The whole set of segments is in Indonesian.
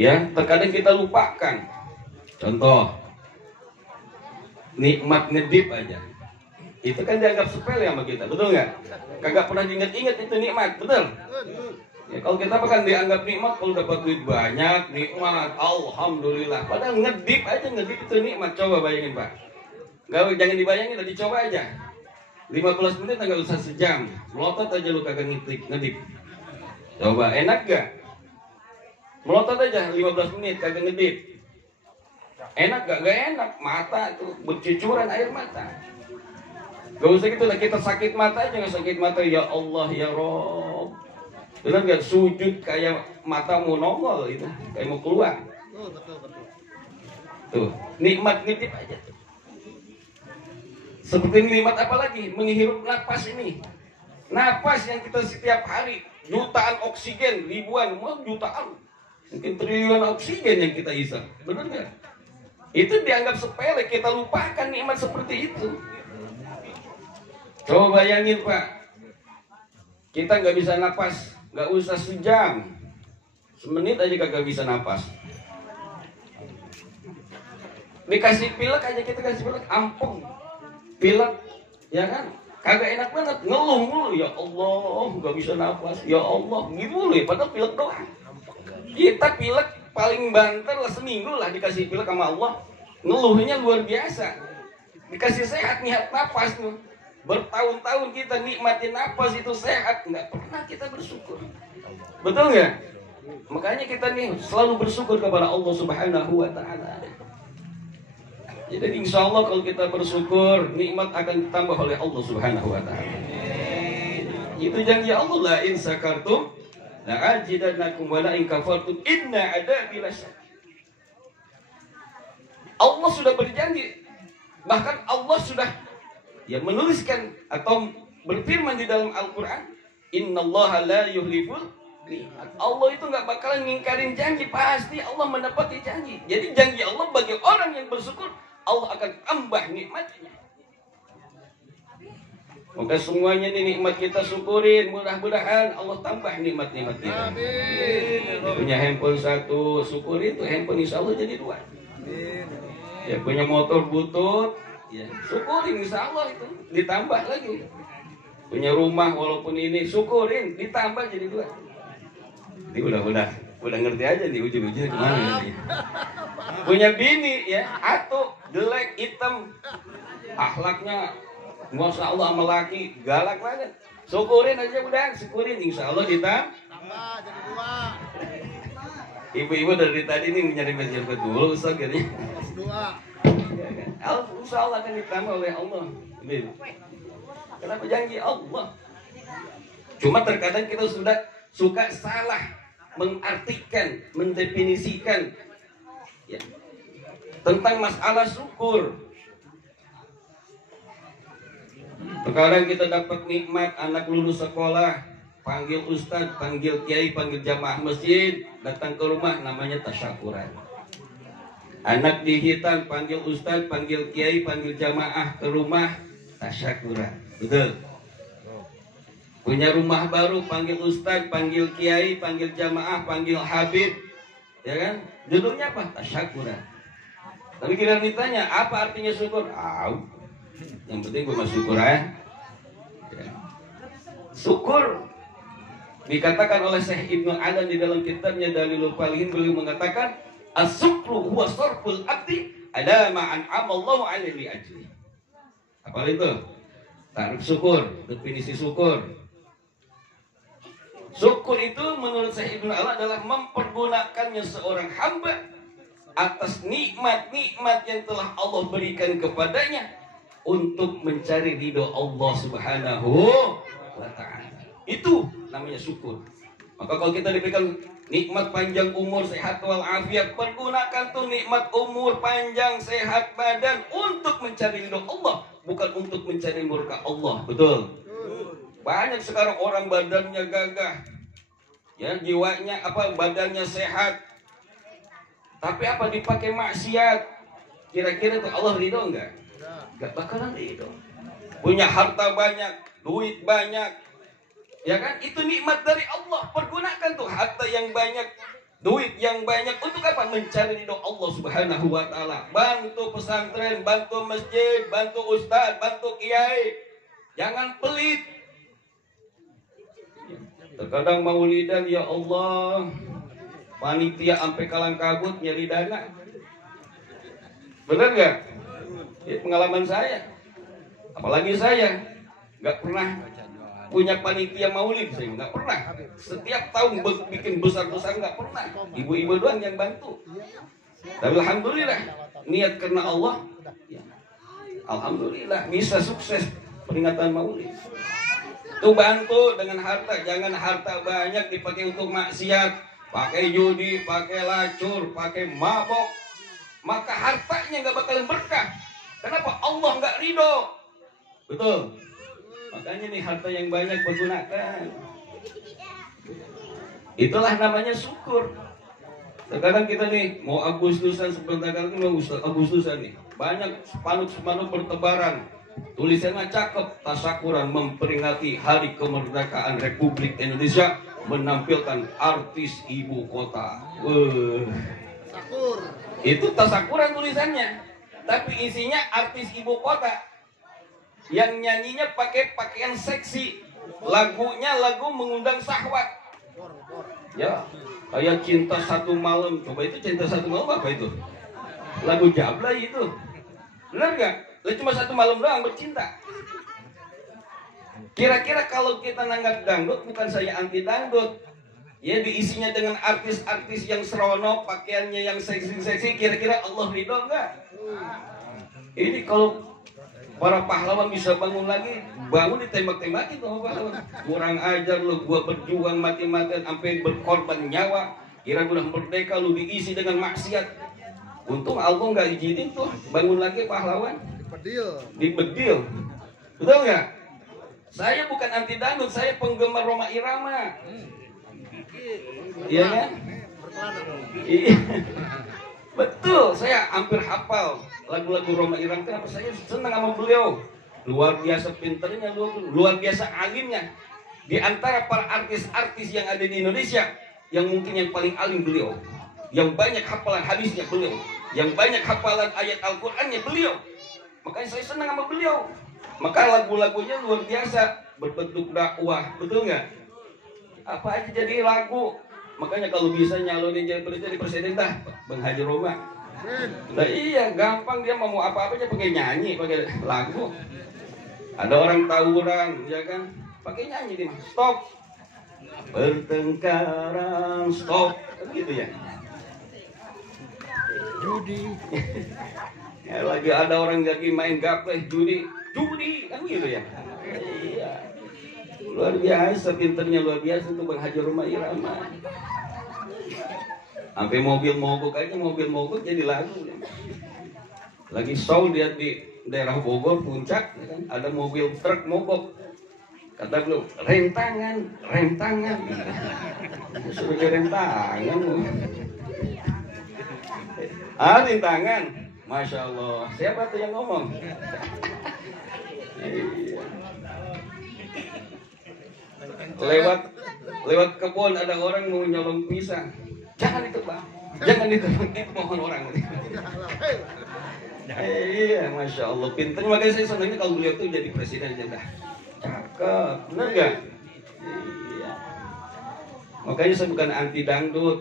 Ya, terkadang kita lupakan. Contoh, nikmat ngedip aja. Itu kan dianggap sepele sama kita, betul nggak? Kagak pernah diingat-ingat itu nikmat, betul? Ya, kalau kita kan dianggap nikmat, kalau dapat duit banyak, nikmat, alhamdulillah. Padahal ngedip aja, ngedip itu nikmat. Coba bayangin Pak. Jangan dibayangin, udah dicoba aja. 15 menit nggak usah sejam. Melotot aja lu kagak ngedip. Coba, enak gak? Melotot aja 15 menit kagak ngedip. Enak gak? Gak enak. Mata tuh bercucuran air mata. Gak usah gitu lah, kita sakit mata aja, nggak sakit mata. Ya Allah ya Rob. Benar gak? Sujud kayak mata mau nongol itu, kayak mau keluar. Betul. Tuh, nikmat ngedip aja tuh. Seperti nikmat apa lagi? Menghirup napas ini. Napas yang kita setiap hari, jutaan oksigen, ribuan, jutaan. Mungkin triliunan oksigen yang kita isap. Benar gak? Itu dianggap sepele, kita lupakan nikmat seperti itu. Coba bayangin Pak, kita nggak bisa napas, nggak usah sejam, semenit aja kagak bisa napas. Dikasih pilek aja, kita kasih pilek, ampun, pilek, ya kan? Kagak enak banget, ngeluh mulu, ya Allah, nggak bisa napas, ya Allah, gitu mulu ya, padahal pilek doang. Kita pilek paling banter lah seminggu lah dikasih pilek sama Allah, ngeluhnya luar biasa. Dikasih sehat, niat napas tuh. Bertahun-tahun kita nikmatin napas itu sehat, nggak pernah kita bersyukur. Betul nggak? Makanya kita nih selalu bersyukur kepada Allah Subhanahu wa Ta'ala. Jadi insya Allah kalau kita bersyukur, nikmat akan ditambah oleh Allah Subhanahu wa Ta'ala. Itu janji Allah, la in sakartum la azidannakum wa la in kafartum inna adabi lasyadid. Allah sudah berjanji, bahkan Allah sudah menuliskan atau berfirman di dalam Al-Quran, innallaha la yuhliful mi'ad. Allah itu nggak bakalan ngingkarin janji, pasti Allah menepati janji. Jadi janji Allah bagi orang yang bersyukur, Allah akan tambah nikmatnya. Maka semuanya ini nikmat kita syukurin, mudah-mudahan Allah tambah nikmat-nikmat kita. Punya handphone satu, syukurin tuh handphone insya Allah jadi dua. Ya, punya motor butut, ya syukurin insya Allah itu ditambah lagi. Punya rumah walaupun ini syukurin ditambah jadi dua. Ini udah ngerti aja nih ujung-ujungnya kemana nih. Punya bini ya, atau jelek hitam, akhlaknya masya Allah sama laki galak banget. Syukurin aja udah, syukurin insya Allah ditambah jadi dua. Ibu-ibu dari tadi nih nyari meja betul Ustaz katanya. Dua. Insya Allah akan ditambah oleh Allah. Kenapa janji Allah? Cuma terkadang kita sudah suka salah mengartikan, mendefinisikan ya, tentang masalah syukur. Terkadang kita dapat nikmat, anak lulus sekolah, panggil ustadz, panggil kiai, panggil jamaah masjid, datang ke rumah, namanya tasyakuran. Anak dihitan, panggil ustadz, panggil kiai, panggil jamaah ke rumah, tasyakuran. Betul. Punya rumah baru, panggil ustadz, panggil kiai, panggil jamaah, panggil habib, ya kan? Judulnya apa? Tasyakuran. Tapi kita ditanya, apa artinya syukur? Yang penting gue masuk syukur ya. Syukur dikatakan oleh Syekh Ibnu Adam di dalam kitabnya Dalilul Falihin, beliau mengatakan as-syukru huwa sarful abdi ala ma an'ama Allahu 'alaihi ajli. Apa itu? Tarif syukur, definisi syukur. Syukur itu menurut Syekh Ibnu Adam adalah mempergunakannya seorang hamba atas nikmat-nikmat yang telah Allah berikan kepadanya untuk mencari ridho Allah Subhanahu wa Ta'ala. Itu namanya syukur. Maka kalau kita diberikan nikmat panjang umur, sehat walafiat, pergunakan tuh nikmat umur panjang, sehat badan untuk mencari ridho Allah, bukan untuk mencari murka Allah. Betul? Banyak sekarang orang badannya gagah, ya jiwanya badannya sehat, tapi apa dipakai maksiat, kira-kira tuh Allah ridho enggak? Gak bakalan ridho. Punya harta banyak, duit banyak, ya kan? Itu nikmat dari Allah. Pergunakan tuh harta yang banyak, duit yang banyak untuk apa? Mencari ridho Allah Subhanahu wa taala. Bantu pesantren, bantu masjid, bantu ustaz, bantu kiai. Jangan pelit. Terkadang maulidan, ya Allah, panitia sampai kalang kabut nyari dana. Benar nggak? Ini pengalaman saya. Apalagi saya nggak pernah punya panitia maulid, saya nggak pernah. Setiap tahun bikin besar-besar nggak pernah. Ibu-ibu doang yang bantu. Tapi alhamdulillah niat karena Allah, ya, alhamdulillah bisa sukses peringatan maulid. Tuh bantu dengan harta, jangan harta banyak dipakai untuk maksiat, pakai judi, pakai lacur, pakai mabok, maka hartanya nggak bakalan berkah. Kenapa? Allah nggak ridho. Betul. Makanya nih harta yang banyak pergunakan. Itulah namanya syukur. Terkadang kita nih mau Agustusan, sebentar lagi mau Agustusan nih, banyak spanduk bertebaran. Tulisannya cakep, tasakuran memperingati Hari Kemerdekaan Republik Indonesia, menampilkan artis ibu kota. Itu tasakuran tulisannya, tapi isinya artis ibu kota. Yang nyanyinya pakai pakaian seksi, lagunya lagu mengundang syahwat. Ya, kayak Cinta Satu Malam. Coba itu Cinta Satu Malam apa itu? Lagu Jablay itu. Benar gak? Cuma satu malam doang bercinta. Kira-kira kalau kita nanggap dangdut, bukan saya anti dangdut, ya diisinya dengan artis-artis yang seronok, pakaiannya yang seksi-seksi, kira-kira Allah ridho enggak? Ini kalau para pahlawan bisa bangun lagi, bangun ditembak-tembakin sama pahlawan. Kurang ajar lu, gua berjuang mati-matian sampai berkorban nyawa, kira udah merdeka lu diisi dengan maksiat. Untung Allah nggak izinin tuh bangun lagi pahlawan. Dibedil. Betul nggak? Saya bukan anti dangdut, saya penggemar Rhoma Irama. Iya kan? Iya. Betul, saya hampir hafal lagu-lagu Rhoma Irama. Kenapa? Saya senang sama beliau. Luar biasa pinternya, luar biasa alimnya. Di antara para artis-artis yang ada di Indonesia, yang mungkin yang paling alim beliau, yang banyak hafalan hadisnya beliau, yang banyak hafalan ayat Al-Qur'annya beliau. Makanya saya senang sama beliau. Maka lagu-lagunya luar biasa, berbentuk dakwah, betul nggak? Apa aja jadi lagu. Makanya kalau bisa nyalonin jadi presiden dah, Bang Haji Roma. Nah iya, gampang dia mau apa-apa aja pakai nyanyi, pakai lagu. Ada orang tawuran, ya kan? Pakai nyanyi dia, stop. Bertengkaran, stop, gitu ya. Judi. Ya, lagi ada orang lagi main gapleh, judi kan gitu ya. Iya. Luar biasa, pinternya luar biasa untuk Bang Haji Rhoma Irama. Sampai mobil mogok aja, mobil mogok jadi lagu. Lagi show dia di daerah Bogor, Puncak, ya kan? Ada mobil truk mogok. Kata beliau, rem tangan. Suruh rem tangan. Rem tangan. Masya Allah. Siapa tuh yang ngomong? Lewat kebun ada orang mau nyolong pisang. Jangan itu bang, jangan itu pohon orang. Iya, masya Allah, pintar. Makanya saya senangnya kalau beliau tuh jadi presiden aja dah. Cakep, benar nggak? Iya. Makanya saya bukan anti dangdut.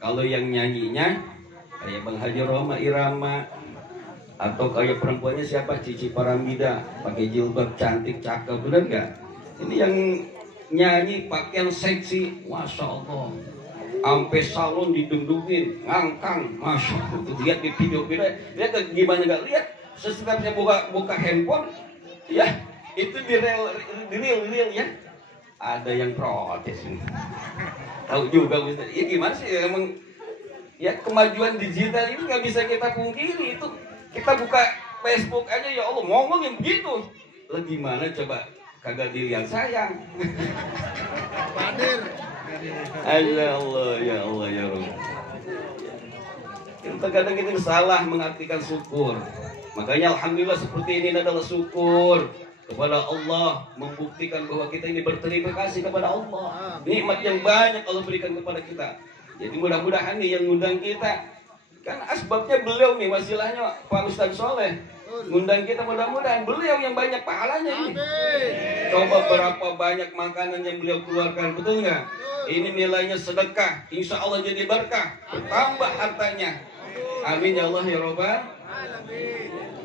Kalau yang nyanyinya kayak Bang Haji Rhoma Irama, atau kayak perempuannya siapa, Cici Paramida, pakai jilbab cantik, cakep, benar nggak? Ini yang nyanyi pakaian seksi, masya Allah. Sampai salon didundungin, ngangkang, masya Allah. Lihat di video, lihat gimana nggak lihat? Setiap saya buka handphone, ya itu di real ya. Ada yang protes ini. Tahu juga Ustaz. Ya gimana sih emang? Ya kemajuan digital ini nggak bisa kita pungkiri. Itu kita buka Facebook aja, ya Allah ngomong yang begitu. Lah gimana coba? Kagak dilihat sayang. Hadir. Allah ya Rabb. Terkadang kita salah mengartikan syukur. Makanya alhamdulillah seperti ini adalah syukur kepada Allah, membuktikan bahwa kita ini berterima kasih kepada Allah. Nikmat yang banyak Allah berikan kepada kita. Jadi mudah-mudahan nih yang ngundang kita, kan asbabnya beliau nih, wasilahnya Pak Ustadz Soleh ngundang kita, mudah-mudahan beliau yang banyak pahalanya ini. Coba berapa banyak makanan yang beliau keluarkan, betul nggak? Ini nilainya sedekah, insya Allah jadi berkah, bertambah hartanya. Amin ya Allah ya Rabbal.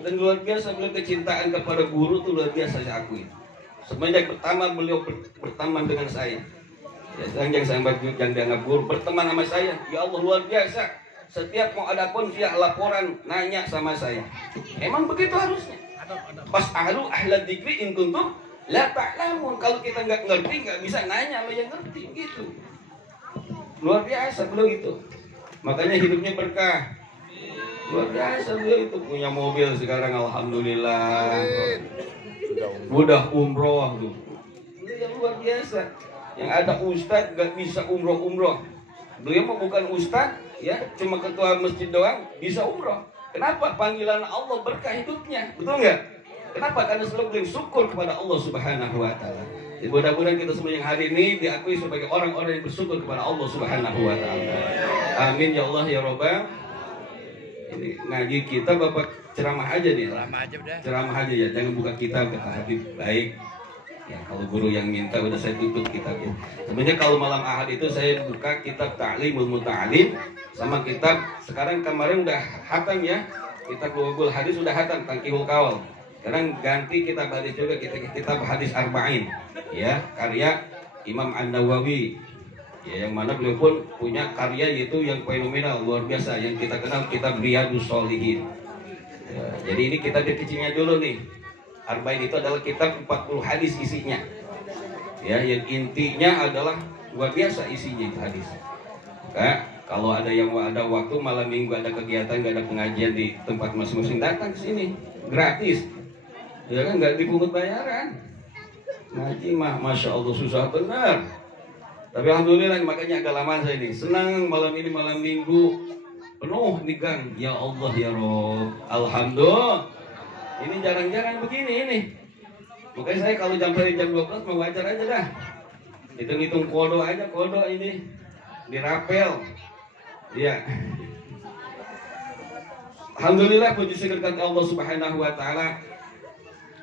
Dan luar biasa beliau kecintaan kepada guru tuh luar biasa saya akui. Semenjak pertama beliau berteman dengan saya, ya, yang saya yang dianggap guru, berteman sama saya, ya Allah luar biasa. Setiap mau ada konfiah laporan nanya sama saya. Emang begitu harusnya. Pas ahla dzikri in kuntum la ta'lamun. Kalau kita nggak ngerti nggak bisa nanya sama yang ngerti gitu. Luar biasa beliau itu. Makanya hidupnya berkah. Luar biasa beliau itu, punya mobil sekarang alhamdulillah. Udah umroh tuh. Yang luar biasa. Yang ada ustadz nggak bisa umroh. Beliau mah bukan ustadz, ya, cuma ketua masjid doang bisa umroh. Kenapa? Panggilan Allah berkah hidupnya, betul nggak? Kenapa? Karena selalu beliau syukur kepada Allah Subhanahu Wa Taala. Jadi mudah-mudahan kita semua yang hari ini diakui sebagai orang-orang yang bersyukur kepada Allah Subhanahu Wa Taala. Amin ya Allah ya Rabbal. Ini ngaji kita bapak ceramah aja nih. Ceramah aja ya, jangan buka kitab kata Habib. Baik. Ya, kalau guru yang minta udah saya tutup kitabnya. Sebenarnya kalau malam Ahad itu saya buka kitab Ta'limul Muta'alim sama kitab, sekarang kemarin udah hatam ya. Kitab Lughul Hadis sudah hatam, Tangkihul Kawal. Sekarang ganti kitab hadis juga, kitab Hadis Arba'in. Ya, karya Imam An-Nawawi. Ya, yang mana beliau pun punya karya yaitu yang fenomenal, luar biasa, yang kita kenal kitab Riyadhus Shalihin. Ya, jadi ini kitab kecilnya dulu nih. Arba'in itu adalah kitab 40 hadis isinya. Ya, yang intinya adalah luar biasa isinya itu hadis. Nah, kalau ada yang ada waktu malam minggu ada kegiatan, nggak ada pengajian di tempat masing-masing, datang ke sini gratis. Ya kan, nggak dipungut bayaran. Ngaji mah masya Allah susah benar. Tapi alhamdulillah makanya agak lama saya ini senang malam ini malam minggu penuh nih gang. Ya Allah ya Rob, alhamdulillah. Ini jarang-jarang begini ini. Makanya saya kalau jam 12 mau wajar aja dah. Hitung-hitung kodo aja, kodo ini dirapel. Iya. Alhamdulillah puji syukur kepada Allah Subhanahu Wa Taala.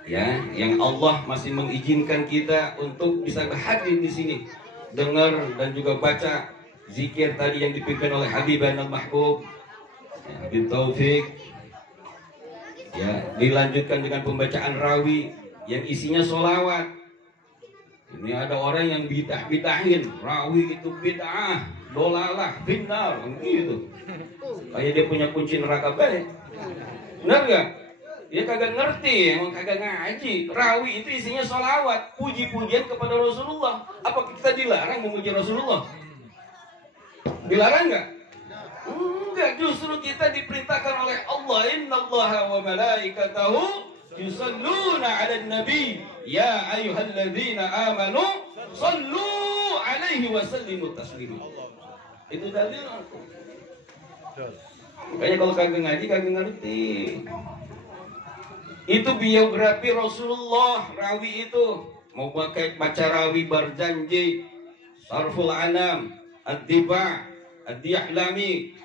Ya, yang Allah masih mengizinkan kita untuk bisa hadir di sini, dengar dan juga baca zikir tadi yang dipimpin oleh Habibana Al-Mahbub, Habib Taufik. Ya, dilanjutkan dengan pembacaan rawi yang isinya sholawat. Ini ada orang yang bid'ah-bid'ahin rawi itu bid'ah, dolalah, finnar, gitu. Kayak dia punya kunci neraka balik. Benar nggak? Dia kagak ngerti, emang kagak ngaji. Rawi itu isinya sholawat, puji-pujian kepada Rasulullah. Apa kita dilarang memuji Rasulullah? Dilarang nggak? Enggak, justru kita diperintahkan oleh Allah, innallaha wa malaikatahu yusalluna 'alan nabi ya ayyuhalladzina amanu sallu 'alaihi wa sallimu taslima. Itu dalil aku. Makanya kalau kagak ngaji kagak ngerti. Itu biografi Rasulullah, rawi itu. Mau baca rawi Barjanji, Sarful Anam, Ad-Diba, Ad-Di'lami,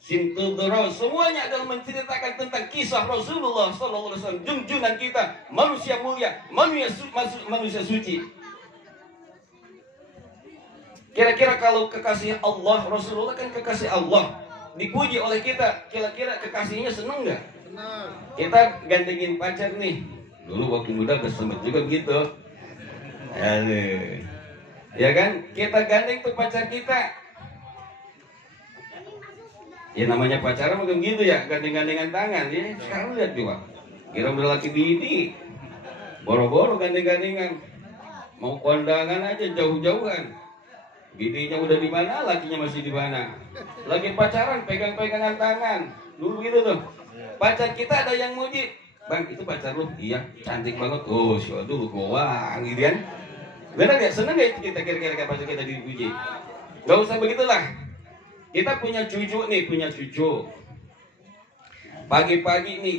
Sintudra, semuanya adalah menceritakan tentang kisah Rasulullah SAW, junjungan kita, manusia mulia, manusia suci. Kira-kira kalau kekasih Allah, Rasulullah kan kekasih Allah, dipuji oleh kita, kira-kira kekasihnya seneng nggak? Kita gantengin pacar nih, dulu waktu muda bersempet juga begitu. Aduh. Ya kan, kita gandeng tuh pacar kita. Ya namanya pacaran mungkin gitu ya, gandeng-gandengan tangan ya. Sekarang lihat juga, kira udah laki bini, boro-boro gandeng-gandengan, mau kondangan aja jauh-jauhan. Bininya udah di mana, lakinya masih di mana. Lagi pacaran, pegang-pegangan tangan, dulu gitu tuh. Pacar kita ada yang muji, bang itu pacar lu, iya cantik banget, oh dulu goang gitu kan. Benar gak? Seneng gak itu kita kira-kira pacar kita dipuji? Gak usah begitulah. Kita punya cucu nih, punya cucu. Pagi-pagi nih,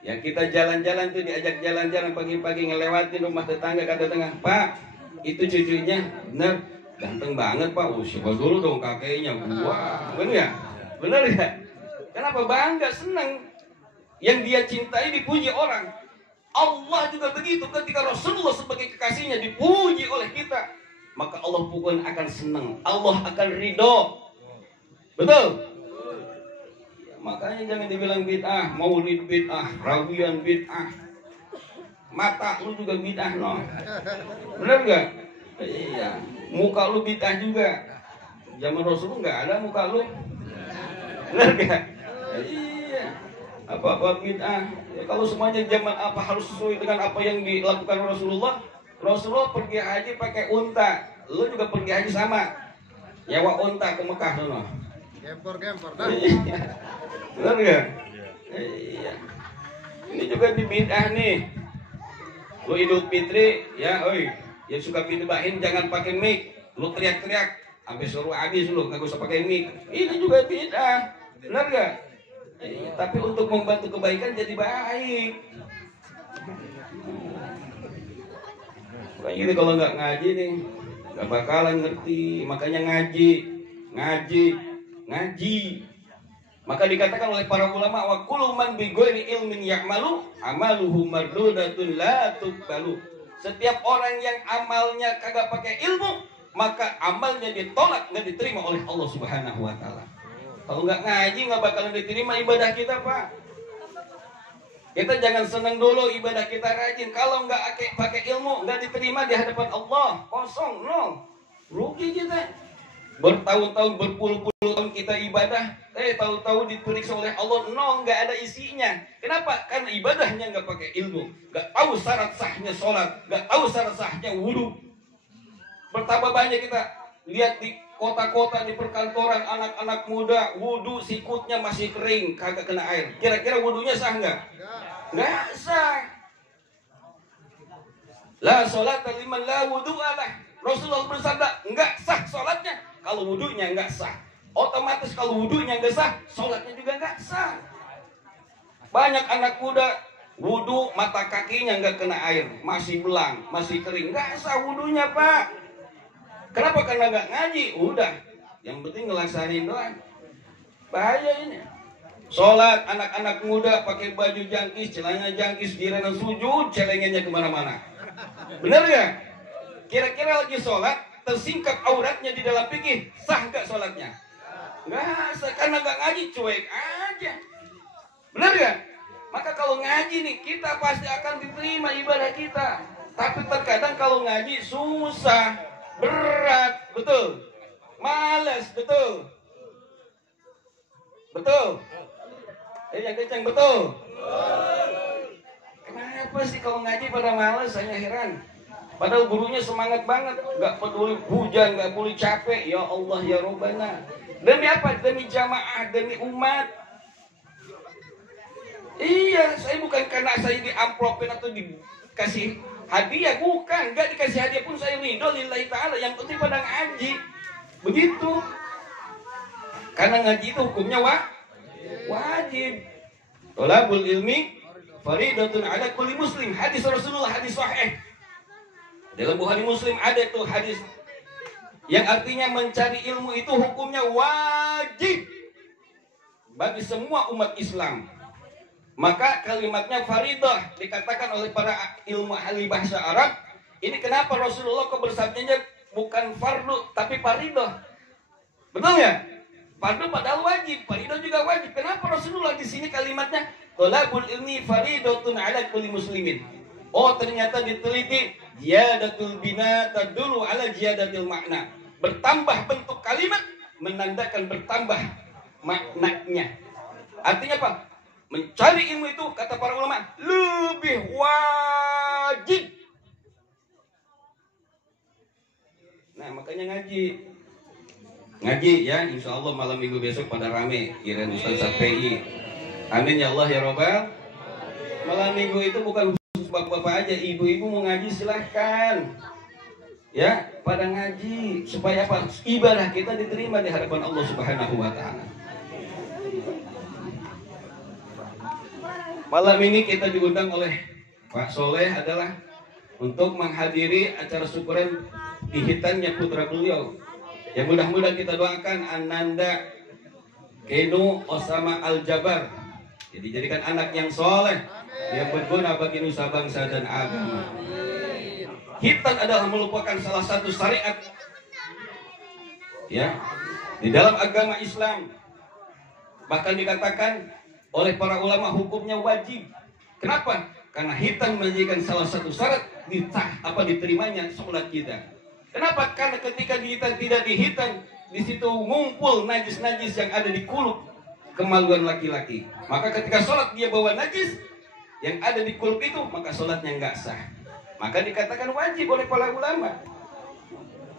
ya kita jalan-jalan tuh, diajak jalan-jalan pagi-pagi ngelewatin rumah tetangga, kata tengah, Pak, itu cucunya, bener, Ganteng banget Pak. Oh, siapa dulu dong kakeknya. Wah, bener ya? Bener ya? Kenapa bangga, senang? Yang dia cintai dipuji orang. Allah juga begitu, ketika Rasulullah sebagai kekasihnya dipuji oleh kita, maka Allah pun akan senang, Allah akan ridho. Betul? Ya, makanya jangan dibilang bid'ah, maulid bid'ah, rawian bid'ah, mata lu juga bid'ah no. Bener gak? Iya. Muka lu bid'ah juga. Zaman Rasulullah nggak ada muka lu. Bener gak? Iya. Apa-apa bid'ah. Ya, kalau semuanya zaman apa harus sesuai dengan apa yang dilakukan Rasulullah. Rasulullah pergi haji pakai unta, lu juga pergi haji sama. Nyewa unta ke Mekah sono. Gempor dah. Benar enggak? Iya. Ini juga di bid'ah nih. Lu Idul Fitri ya, oi, yang suka bid'ahin jangan pakai mic. Lu teriak-teriak sampai suruh habis lu, enggak usah pakai mic. Ini juga bid'ah. Benar enggak? Tapi untuk membantu kebaikan jadi baik. Kayak gini kalau nggak ngaji nih, nggak bakalan ngerti. Makanya ngaji. Maka dikatakan oleh para ulama, wa kullu man bi ghairi ilmin ya'malu amaluhu mardudatun la tuqbalu. Setiap orang yang amalnya kagak pakai ilmu, maka amalnya ditolak, nggak diterima oleh Allah Subhanahu wa taala. Kalau nggak ngaji nggak bakalan diterima ibadah kita, Pak. Kita jangan senang dulu ibadah kita rajin. Kalau nggak pakai ilmu nggak diterima di hadapan Allah, kosong, nol, rugi kita. Bertahun-tahun, berpuluh-puluh tahun kita ibadah, tahu-tahu diperiksa oleh Allah, nol, nggak ada isinya. Kenapa? Karena ibadahnya nggak pakai ilmu, nggak tahu syarat sahnya sholat, nggak tahu syarat sahnya wudhu. Bertambah banyak kita lihat di kota-kota, di perkantoran, anak-anak muda wudhu sikutnya masih kering, kagak kena air. Kira-kira wudhunya sah nggak? Nggak sah. La sholata liman la wudhu'a lah. Rasulullah bersabda, nggak sah sholatnya kalau wudhunya nggak sah. Otomatis kalau wudhunya nggak sah, sholatnya juga nggak sah. Banyak anak muda wudhu mata kakinya nggak kena air, masih belang, masih kering, nggak sah wudhunya, Pak. Kenapa? Karena nggak ngaji. Udah, yang penting ngelaksanin doang. Bahaya ini. Sholat anak-anak muda pakai baju jangkis, celananya jangkis, giliran sujud, celengannya kemana-mana. Bener gak? Kira-kira lagi sholat, tersingkap auratnya di dalam fikih, sah gak sholatnya? Nggak sah, karena nggak ngaji, cuek aja. Bener gak? Maka kalau ngaji nih, kita pasti akan diterima ibadah kita. Tapi terkadang kalau ngaji susah, berat, betul, malas, betul. Yang kencang, betul. Kenapa sih kalau ngaji pada malas? Saya heran. Padahal gurunya semangat banget, nggak peduli hujan, nggak peduli capek. Ya Allah ya Rabbana. Demi apa? Demi jamaah, demi umat. Iya, saya bukan karena saya diamplopin atau dikasih hadiah, bukan. Nggak dikasih hadiah pun saya ridho lillahi ta'ala. Yang penting pada ngaji. Begitu. Karena ngaji itu hukumnya wajib. Thalabul ilmi faridatun ala kulli muslim. Hadis Rasulullah, hadis sahih. Dalam Bukhari Muslim ada tuh hadis yang artinya mencari ilmu itu hukumnya wajib bagi semua umat Islam. Maka kalimatnya faridah dikatakan oleh para ilmu ahli bahasa Arab. Ini kenapa Rasulullah kok bersabdanya bukan fardu tapi faridah? Betul ya? Fardu padahal wajib, faridah juga wajib. Kenapa Rasulullah di sini kalimatnya thalabul ilmi faridatun ala kulli muslimin? Oh, ternyata diteliti, ziyadatul bina tadullu ala ziyadatil makna. Bertambah bentuk kalimat menandakan bertambah maknanya. Artinya apa? Mencari ilmu itu, kata para ulama, lebih wajib. Nah, makanya ngaji ya, insya Allah malam minggu besok pada rame kirain Ustaz Safi. Amin ya Allah ya Rabbal. Malam minggu itu bukan khusus bapak-bapak aja, ibu-ibu mau ngaji silahkan ya, pada ngaji supaya apa? Ibadah kita diterima di hadapan Allah Subhanahu wa ta'ala. Malam ini kita diundang oleh Pak Soleh adalah untuk menghadiri acara syukuran dihitannya putra beliau. Yang mudah-mudahan kita doakan Ananda Keno Osama Al-Jabar, jadi jadikan anak yang soleh yang berguna bagi nusa bangsa dan agama. Hitan adalah melupakan salah satu syariat ya di dalam agama Islam. Bahkan dikatakan oleh para ulama hukumnya wajib. Kenapa? Karena hitan menjadikan salah satu syarat diterimanya sholat kita. Kenapa? Karena ketika dihitan tidak dihitan, di situ ngumpul najis-najis yang ada di kulub kemaluan laki-laki. Maka ketika sholat dia bawa najis yang ada di kulub itu, maka sholatnya nggak sah. Maka dikatakan wajib oleh para ulama.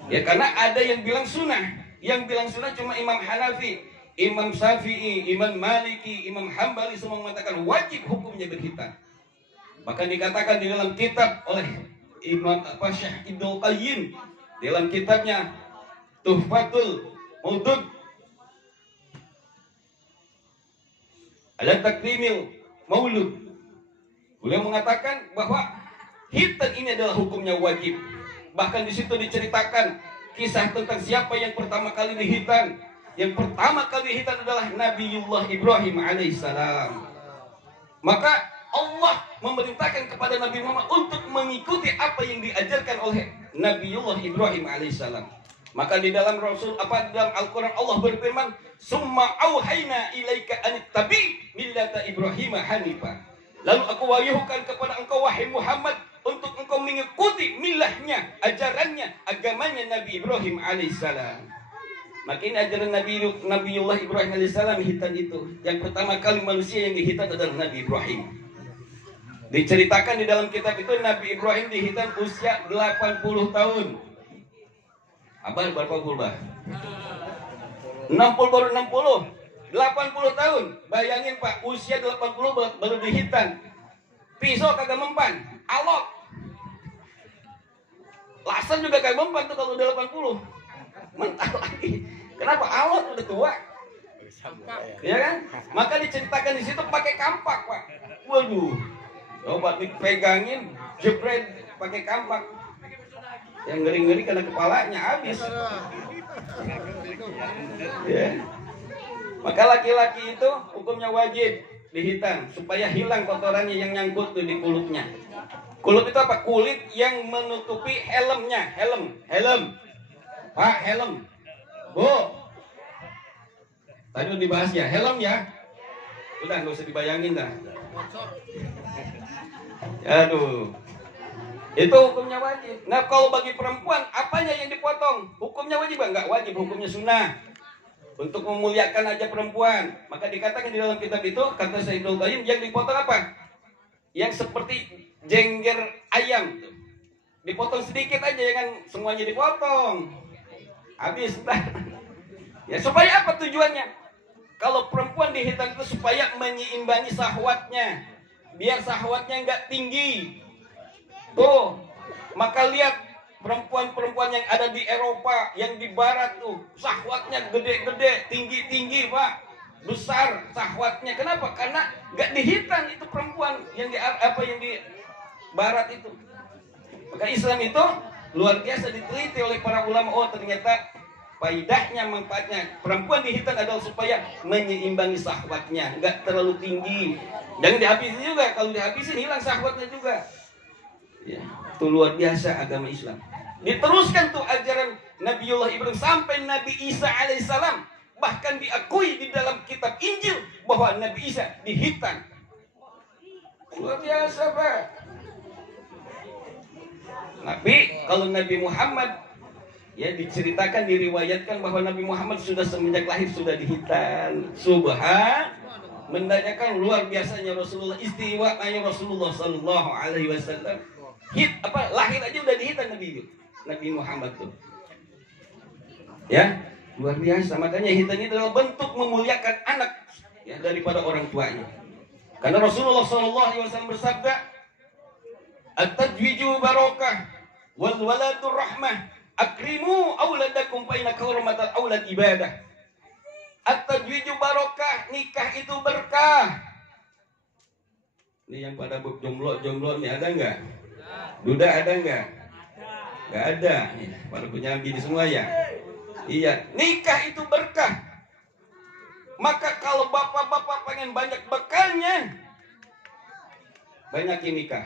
Ya karena ada yang bilang sunnah. Yang bilang sunnah cuma Imam Hanafi, Imam Syafi'i, Imam Maliki, Imam Hambali semua mengatakan wajib hukumnya berhitan. Bahkan dikatakan di dalam kitab oleh Imam Syekh Ibnu Qayyim dalam kitabnya Tuhfatul Maudud ala takrimil maulud, beliau mengatakan bahwa hitan ini adalah hukumnya wajib. Bahkan di situ diceritakan kisah tentang siapa yang pertama kali dihitan. Yang pertama kali dihitan adalah Nabiullah Ibrahim alaihissalam. Maka Allah memerintahkan kepada Nabi Muhammad untuk mengikuti apa yang diajarkan oleh Nabiullah Ibrahim alaihissalam. Maka di dalam dalam Al-Quran Allah berfirman, "Summa auhayna ilaika anittabi millata Ibrahim hanifa." Lalu aku wahyukan kepada engkau wahai Muhammad untuk engkau mengikuti milahnya, ajarannya, agamanya Nabi Ibrahim alaihissalam. Maka ini ajaran Nabiullah Ibrahim alaihissalam hitan itu. Yang pertama kali manusia yang dihitan adalah Nabi Ibrahim. Diceritakan di dalam kitab itu Nabi Ibrahim dihitan usia 80 tahun. Abah berapa puluh bah? 60 baru 60. 80 tahun. Bayangin Pak, usia 80 baru dihitan. Pisau kagak mempan, alot. Lasan juga kagak mempan tuh kalau udah 80. Mentah lagi. Kenapa? Alot udah tua. Ya kan? Maka diceritakan di situ pakai kampak, Pak. Waduh. Coba dipegangin, jebret pakai kampak. Yang ngeri-ngeri karena kepalanya habis. Ya. Maka laki-laki itu hukumnya wajib dihitan supaya hilang kotorannya yang nyangkut tuh di kulitnya. Kulit itu apa? Kulit yang menutupi helmnya. Helm. Pak, helm. Bu. Tadi udah dibahas ya, helm ya. Udah nggak usah dibayangin dah. Aduh. Itu hukumnya wajib. Nah, kalau bagi perempuan, apanya yang dipotong? Hukumnya wajib enggak? Wajib, hukumnya sunnah. Untuk memuliakan aja perempuan. Maka dikatakan di dalam kitab itu, kata Syekh Ibnu Qayyim, yang dipotong apa? Yang seperti jengger ayam. Dipotong sedikit aja, jangan semuanya dipotong. Habis. Ya, supaya apa tujuannya? Kalau perempuan dihitan itu supaya menyeimbangi syahwatnya. Biar syahwatnya enggak tinggi. Tuh, maka lihat perempuan-perempuan yang ada di Eropa, yang di Barat tuh, syahwatnya gede-gede, tinggi-tinggi, Pak, besar syahwatnya. Kenapa? Karena nggak dihitan itu perempuan yang di Barat itu. Maka Islam itu luar biasa diteliti oleh para ulama. Oh, ternyata faidahnya, manfaatnya perempuan dihitan adalah supaya menyeimbangi syahwatnya, nggak terlalu tinggi. Jangan dihabisin juga. Kalau dihabisin hilang syahwatnya juga. Ya, itu luar biasa agama Islam. Diteruskan tuh ajaran Nabiullah Ibrahim sampai Nabi Isa alaihissalam. Bahkan diakui di dalam kitab Injil bahwa Nabi Isa dihitan. Luar biasa, Pak. Tapi kalau Nabi Muhammad, ya diceritakan, diriwayatkan bahwa Nabi Muhammad sudah semenjak lahir sudah dihitan. Subhan, menanyakan luar biasanya Rasulullah, istiwanya Rasulullah Sallallahu Alaihi Wasallam. Lahir aja udah dihitan Nabi Muhammad tuh. Ya, luar biasa. Makanya hitan itu adalah bentuk memuliakan anak ya daripada orang tuanya. Karena Rasulullah Sallallahu Alaihi Wasallam bersabda, "At-tajwiju barakah wal waladur rahmah. Akrimu auladakum fa inna hurmatal aulad ibadah." At-tajwiju barakah, nikah itu berkah. Ini yang pada jomblo nih ada enggak? Duda ada enggak? Gak ada. Para punya bini semua ya. Iya, nikah itu berkah. Maka kalau bapak-bapak pengen banyak bekalnya, banyak yang nikah.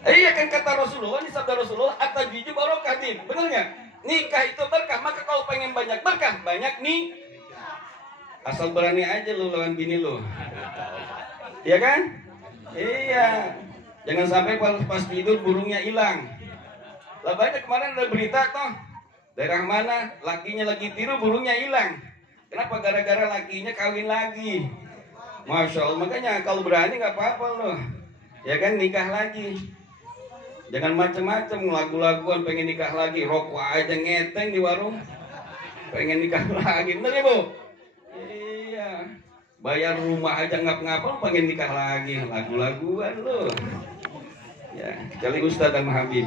Iya kan kata Rasulullah, ini sabda Rasulullah, at-tazwiju barakatin. Benar nggak? Nikah itu berkah. Maka kalau pengen banyak berkah, banyak nih. Asal berani aja lu lawan bini lu. Iya kan? Iya. Jangan sampai pas tidur burungnya hilang. Lah banyak kemarin ada berita toh. Daerah mana lakinya lagi tidur burungnya hilang. Kenapa? Gara-gara lakinya kawin lagi. Masya Allah. Makanya kalau berani nggak apa-apa loh. Ya kan, nikah lagi. Jangan macem-macem lagu-laguan pengen nikah lagi. Rokok aja ngeteng di warung. Pengen nikah lagi. Bener ya Bu? Iya. Bayar rumah aja ngap-ngap pengen nikah lagi. Lagu-laguan loh. Ya, kecuali Ustadz dan Habib.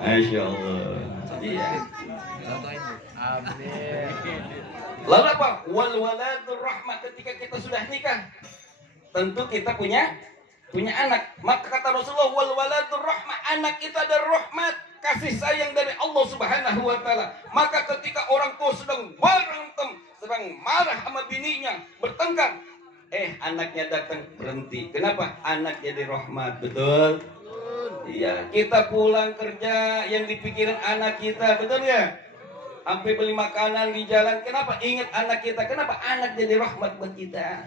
Masya Allah. Iya. Lalu apa? Wal waladur rahmah, ketika kita sudah nikah, tentu kita punya anak. Maka kata Rasulullah, wal waladur rahmah, anak itu ada rahmat, kasih sayang dari Allah Subhanahu wa taala. Maka ketika orang tua sedang berantem, sedang marah sama bininya, bertengkar, anaknya datang, berhenti. Kenapa? Anak jadi rahmat, betul? Iya, kita pulang kerja yang dipikirin anak kita, betul ya? Sampai beli makanan di jalan, kenapa? Ingat anak kita, kenapa? Anak jadi rahmat buat kita.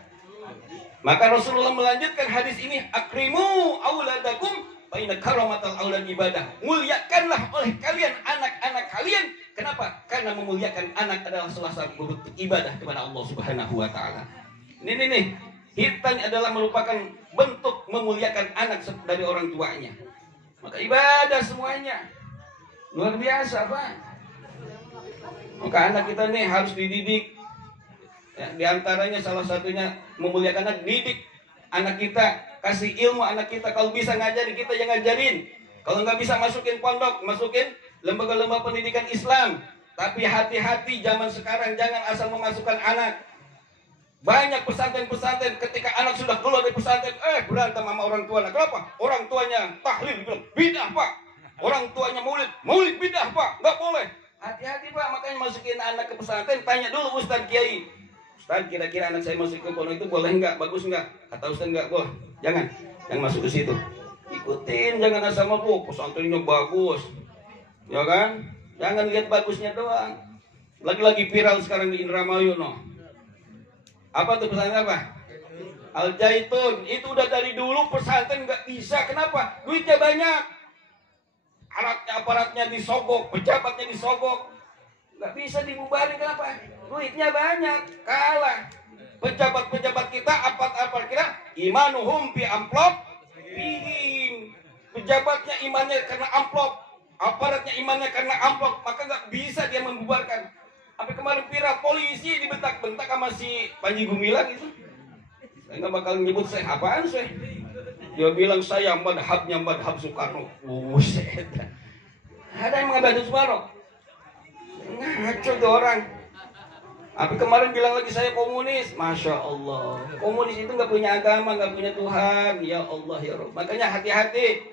Maka Rasulullah melanjutkan hadis ini, akrimu auladakum fa inna karamatal aulad ibadah. Muliakanlah oleh kalian anak-anak kalian. Kenapa? Karena memuliakan anak adalah salah satu bentuk ibadah kepada Allah Subhanahu wa taala. Nih. Hitan adalah merupakan bentuk memuliakan anak dari orang tuanya. Maka ibadah semuanya. Luar biasa, Pak. Maka anak kita nih harus dididik. Ya, di antaranya salah satunya memuliakan anak, didik anak kita, kasih ilmu anak kita. Kalau bisa ngajarin, kita yang ngajarin. Kalau nggak bisa, masukin pondok, masukin lembaga-lembaga pendidikan Islam. Tapi hati-hati zaman sekarang, jangan asal memasukkan anak. Banyak pesantren-pesantren ketika anak sudah keluar dari pesantren, berantem sama orang tuanya. Kenapa? Orang tuanya tahlil, bilang bidah Pak. Orang tuanya maulid bidah Pak, nggak boleh. Hati-hati Pak, makanya masukin anak ke pesantren, tanya dulu Ustaz Kiai. Ustaz, kira-kira anak saya masuk ke pondok itu boleh nggak? Bagus nggak? Kata Ustaz nggak boleh. Jangan masuk ke situ. Ikutin, jangan asal mau pesantrennya bagus, ya kan? Jangan lihat bagusnya doang. Lagi-lagi viral sekarang di Indramayu, no. Apa tuh pesantren apa? Al Zaitun. Itu udah dari dulu pesantren nggak bisa. Kenapa? Duitnya banyak. Aparatnya disogok, pejabatnya disogok. Nggak bisa dibubarin. Kenapa? Duitnya banyak. Kalah. Pejabat-pejabat kita, aparat kita, imanuhum bi amplop bihim. Pejabatnya imannya karena amplop, aparatnya imannya karena amplop, maka nggak bisa dia membubarkan. Sampai kemarin viral polisi dibentak-bentak sama si Panji Gumilang itu. Saya nggak bakal nyebut saya apaan saya. Dia bilang saya madhabnya madhab Soekarno. Buset. Ada yang madhab Soekarno. Ngaco tuh orang. Tapi kemarin bilang lagi saya komunis. Masya Allah. Komunis itu nggak punya agama, nggak punya Tuhan. Ya Allah ya Rabb. Makanya hati-hati.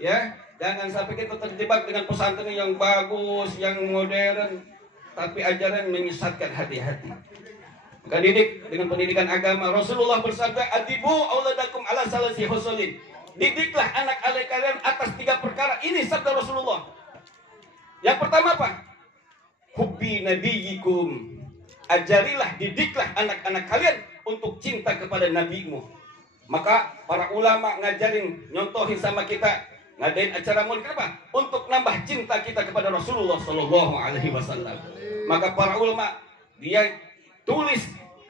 Ya, jangan sampai kita terjebak dengan pesantren yang bagus, yang modern, tapi ajaran menyesatkan. Hati-hati. Maka didik dengan pendidikan agama. Rasulullah bersabda, adibu auladakum ala salasi husulin. Didiklah anak-anak kalian atas 3 perkara. Ini sabda Rasulullah. Yang pertama apa? Hubbi nabiyikum. Ajarilah, didiklah anak-anak kalian untuk cinta kepada nabimu. Maka para ulama ngajarin, nyontohin sama kita, ngadain acara maulid. Kenapa? Untuk nambah cinta kita kepada Rasulullah Sallallahu Alaihi Wasallam. Maka para ulama dia tulis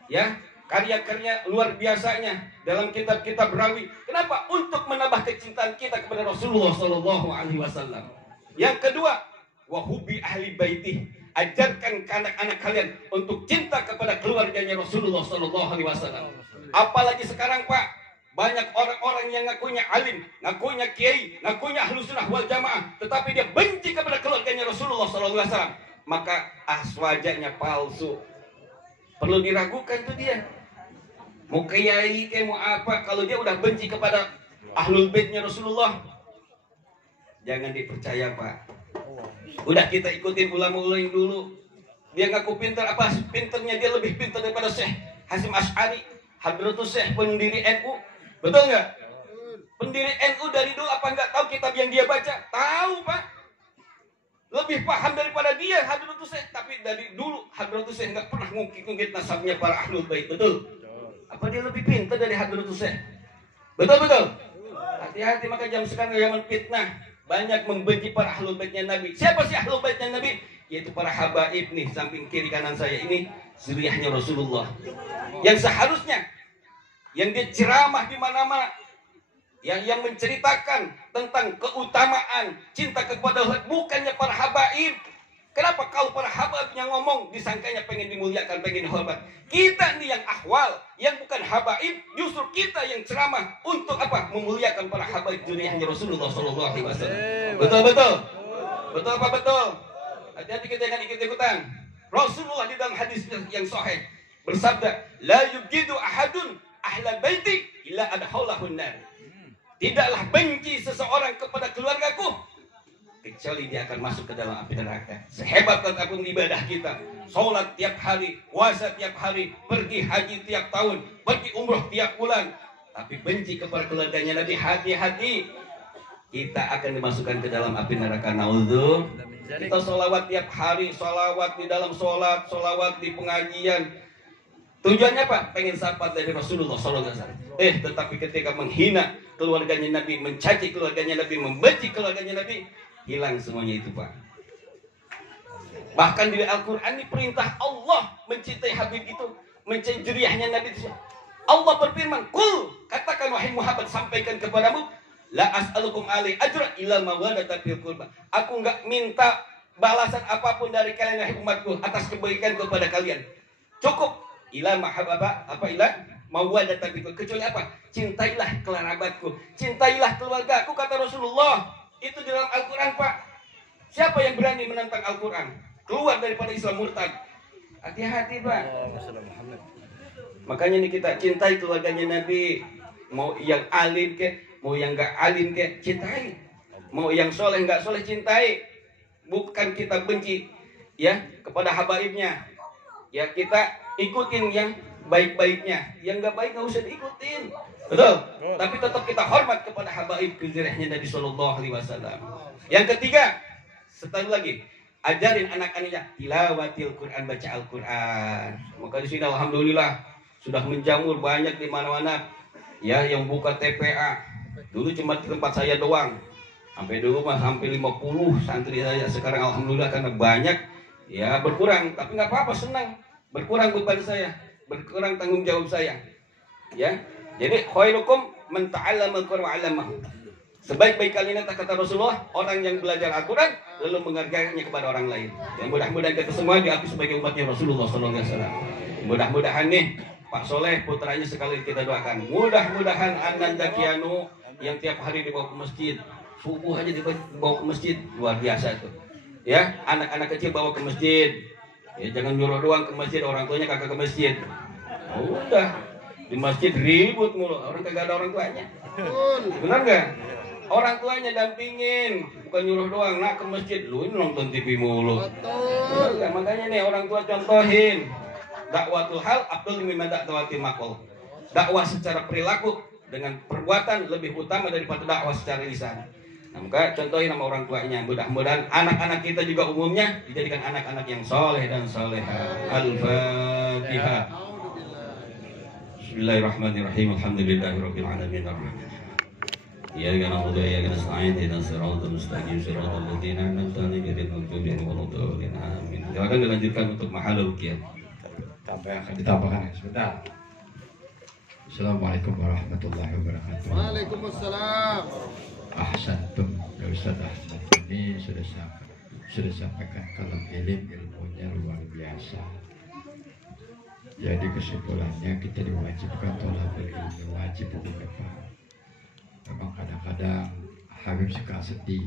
ya karya-karya luar biasanya dalam kitab-kitab rawi. Kenapa? Untuk menambah kecintaan kita kepada Rasulullah Sallallahu Alaihi Wasallam. Yang kedua, wahubi ahli baitih. Ajarkan ke anak-anak kalian untuk cinta kepada keluarganya Rasulullah Sallallahu Alaihi Wasallam. Apalagi sekarang Pak, banyak orang-orang yang ngakunya alim, ngakunya kiai, ngakunya ahlu sunnah wal jamaah, tetapi dia benci kepada keluarganya Rasulullah Sallallahu Alaihi Wasallam. Maka aswajanya palsu. Perlu diragukan tuh dia. mau kiai kayak mau apa, kalau dia udah benci kepada ahlul baitnya Rasulullah, jangan dipercaya Pak. Udah kita ikutin ulama-ulama yang dulu, dia ngaku pintar, apa pintarnya dia lebih pintar daripada Syekh Hasyim Asy'ari, Hadratus Syekh pendiri NU, betul nggak? Pendiri NU dari dulu apa nggak tahu kitab yang dia baca? Tahu Pak, lebih paham daripada dia Hadratus Syekh, tapi dari dulu Hadratus Syekh nggak pernah ngungkit-ngungkit nasabnya para ahlul bait, betul? Apa dia lebih pintar dari Hadratus Syekh? Betul. Hati-hati, maka jam sekarang zaman fitnah, banyak membenci para ahlul baitnya Nabi. Siapa sih ahlul baitnya Nabi? Yaitu para habaib nih, samping kiri kanan saya ini zuriyahnya Rasulullah. Yang seharusnya yang dia ceramah di mana-mana, yang menceritakan tentang keutamaan cinta kepada Allah, bukannya para habaib. Kenapa kalau para habaib yang ngomong disangkanya pengen dimuliakan, pengen dihormat? Kita nih yang ahwal, yang bukan habaib, justru kita yang ceramah untuk apa? Memuliakan para habaib zuriyahnya Rasulullah SAW. Betul apa betul? Hati-hati kita jangan ikut-ikutan. Rasulullah di dalam hadis yang sahih bersabda, la yubghidu ahadun ahla baiti illa adkhalahu an-nar. Tidaklah benci seseorang kepada keluargaku kecuali dia akan masuk ke dalam api neraka. Sehebat apapun ibadah kita, sholat tiap hari, puasa tiap hari, pergi haji tiap tahun, pergi umroh tiap bulan, tapi benci kepada keluarganya Nabi, hati-hati, kita akan dimasukkan ke dalam api neraka. Naudzubillah. Kita sholawat tiap hari, sholawat di dalam sholat, sholawat di pengajian. Tujuannya apa? Pengen syafaat dari Rasulullah SAW. Tetapi ketika menghina keluarganya Nabi, mencaci keluarganya Nabi, membenci keluarganya Nabi, hilang semuanya itu Pak. Bahkan di Al-Quran ini perintah Allah mencintai Habib itu, mencintai zuriyahnya Nabi itu. Allah berfirman, Qul, katakan wahai Muhammad, sampaikan kepadamu, la as'alukum alaihi ajra illa mawadata fil qurba. Aku enggak minta balasan apapun dari kalian wahai umatku atas kebaikan kepada kalian. Cukup ila mahabbah apa ila mawadata fil qurba, kecuali apa? Cintailah kerabatku, cintailah keluargaku, kata Rasulullah. Itu di dalam Al-Quran Pak. Siapa yang berani menentang Al-Quran? Keluar daripada Islam murtad. Hati-hati Pak. Makanya nih kita cintai keluarganya Nabi. Mau yang alim ke, mau yang gak alim ke, cintai. Mau yang soleh gak soleh, cintai. Bukan kita benci ya kepada habaibnya. Ya kita ikutin yang baik-baiknya. Yang gak baik gak usah diikutin. Betul. Tapi tetap kita hormat kepada habaib zuriyahnya Nabi Sallallahu Alaihi Wasallam. Yang ketiga, sekali lagi, ajarin anak-anaknya tilawatil Quran, baca Al-Quran. Maka di sini alhamdulillah sudah menjamur banyak di mana-mana. Ya, yang buka TPA. Dulu cuma di tempat saya doang. Sampai dulu mah hampir 50 santri saya. Sekarang alhamdulillah karena banyak, ya berkurang. Tapi nggak apa-apa, senang. Berkurang beban saya, berkurang tanggung jawab saya. Ya. Jadi khairukum man ta'allama al-Qur'an wa 'allamahu. Sebaik-baik kalian kata Rasulullah, orang yang belajar Al-Qur'an lalu mengajarkannya kepada orang lain. Dan mudah-mudahan kita semua diakui sebagai umatnya Rasulullah sallallahu alaihi wasallam. Mudah-mudahan nih Pak Soleh putranya sekali kita doakan. Mudah-mudahan Ananda Kianu yang tiap hari dibawa ke masjid, subuh aja dibawa ke masjid, luar biasa itu. Ya, anak-anak kecil bawa ke masjid. Ya, jangan nyuruh doang ke masjid, orang tuanya kagak ke masjid. Udah di masjid ribut mulu, orang kagak ada orang tuanya. Benar nggak? Orang tuanya dampingin, bukan nyuruh doang. Nak ke masjid, lu ini nonton TV mulu. Betul. Makanya nih orang tua contohin. Dakwatul hal abdul mimma dakwatil maqal. Dakwah secara perilaku dengan perbuatan lebih utama daripada dakwah secara lisan. Nah, maka contohin sama orang tuanya. Mudah-mudahan anak-anak kita juga umumnya dijadikan anak-anak yang soleh dan soleha. Al-Fatihah. Bismillahirrahmanirrahim. Alhamdulillahirabbil alamin. Iyyaka na'budu wa iyyaka nasta'in. Ihdinas siratal mustaqim. Shiratal ladzina an'amta 'alaihim ghairil maghdubi 'alaihim waladdallin. Amin. Silakan dilanjutkan untuk mahal ruqyah. Akan ditambahkan sebentar. Assalamualaikum warahmatullahi wabarakatuh. Waalaikumsalam. Ahsantum ya Ustaz Ahmad, ini sudah sampaikan kalau ilmunya luar biasa. Jadi kesimpulannya kita diwajibkan tolabul ilmi, wajib hukum depan. Memang kadang-kadang Habib suka sedih